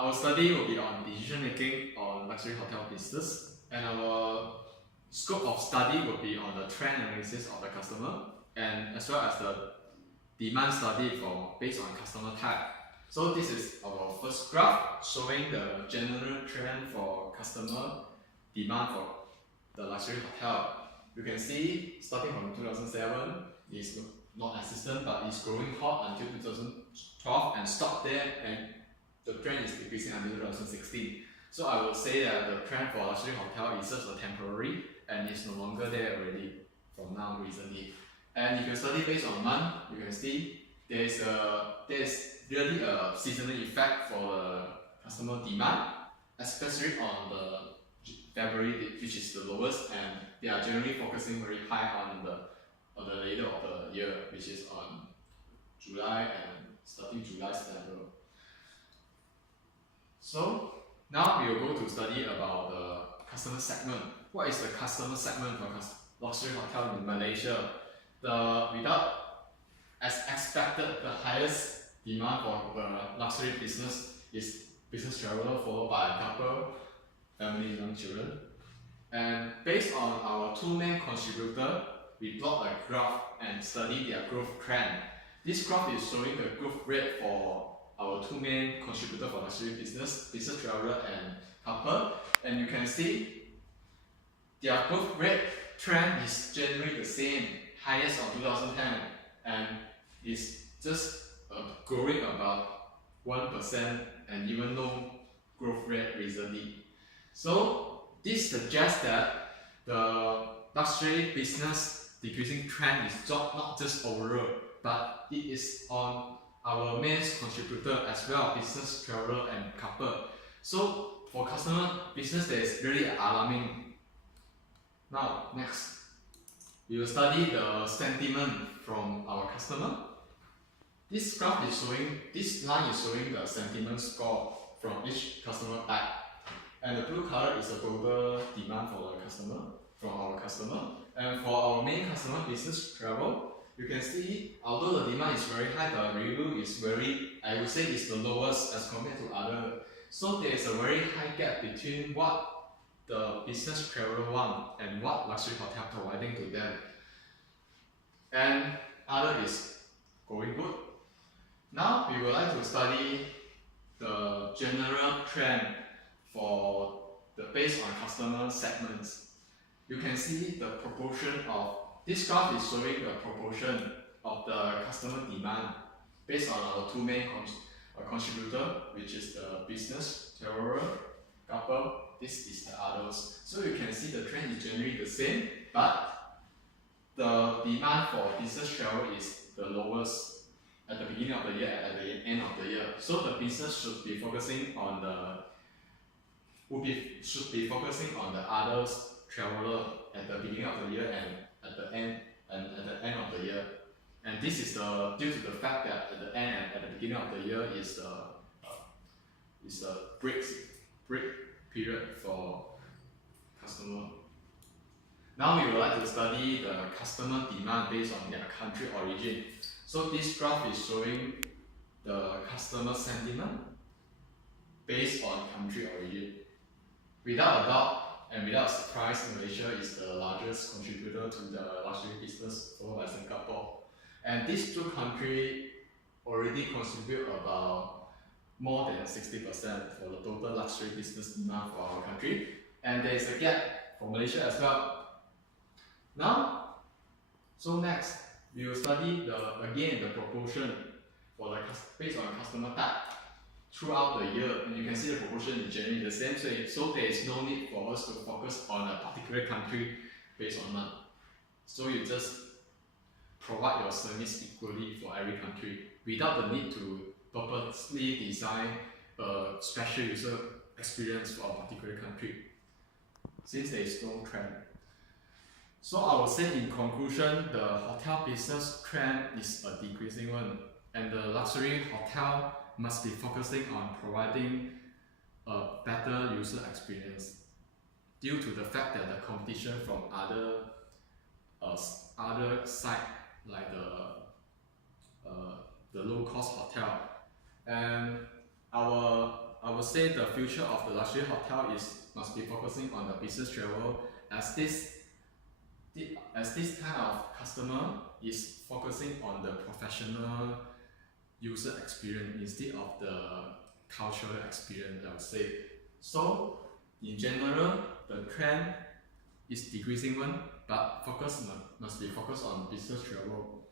Our study will be on decision making on luxury hotel business, and our scope of study will be on the trend analysis of the customer, and as well as the demand study based on customer type. So this is our first graph showing the general trend for customer demand for the luxury hotel. You can see starting from 2007 is not existent, but it's growing hot until 2012 and stopped there, and the trend is decreasing until 2016. So I would say that the trend for luxury hotel is just a temporary and it's no longer there already from now recently. And if you study based on month, you can see there's really a seasonal effect for the customer demand, especially on the February, which is the lowest, and they are generally focusing very high on the later of the year, which is on July and starting July, September. So now we will go to study about the customer segment. What is the customer segment for luxury hotel in Malaysia? As expected, the highest demand for the luxury business is business traveler, followed by couple, family, young children. And based on our two main contributors, we plot a graph and study their growth trend. This graph is showing the growth rate for our two main contributors for luxury business traveler and couple. And you can see their growth rate trend is generally the same, highest of 2010, and is just growing about 1% and even no growth rate recently. So this suggests that the luxury business decreasing trend is not just overall, but it is on our main contributor as well, business traveler and couple. So for customer business, that is really alarming. Now next, we will study the sentiment from our customer. This graph is showing, this line is showing the sentiment score from each customer type. And the blue color is the total demand for the customer, from our customer. And for our main customer, business travel, you can see, although the demand is very high, the review is very, I would say, is the lowest as compared to other. So there is a very high gap between what the business traveler want and what luxury hotel providing to them. And other is going good. Now we would like to study the general trend for the based on customer segments. You can see the proportion of this graph is showing the proportion of the customer demand based on our two main contributor, which is the business traveler, couple. This is the others. So you can see the trend is generally the same, but the demand for business travel is the lowest at the beginning of the year and at the end of the year. So the business should be focusing on the others traveler at the beginning of the year and at the end of the year. And this is due to the fact that at the end and at the beginning of the year is the break period for customer. Now we would like to study the customer demand based on their country origin. So this graph is showing the customer sentiment based on country origin. Without a doubt and without surprise, Malaysia is the largest contributor to the luxury business, followed by Singapore. And these two countries already contribute about more than 60% for the total luxury business demand for our country. And there is a gap for Malaysia as well. Now, so next, we will study the proportion for based on customer type throughout the year, and you can see the proportion is generally the same. So there is no need for us to focus on a particular country based on month. So you just provide your service equally for every country without the need to purposely design a special user experience for a particular country, since there is no trend. So I would say in conclusion, the hotel business trend is a decreasing one, and the luxury hotel must be focusing on providing a better user experience due to the fact that the competition from other site like the low cost hotel, and our would say the future of the luxury hotel must be focusing on the business travel, as this kind of customer is focusing on the professional user experience instead of the cultural experience, I would say. So in general, the trend is decreasing one, but focus must be focused on business travel.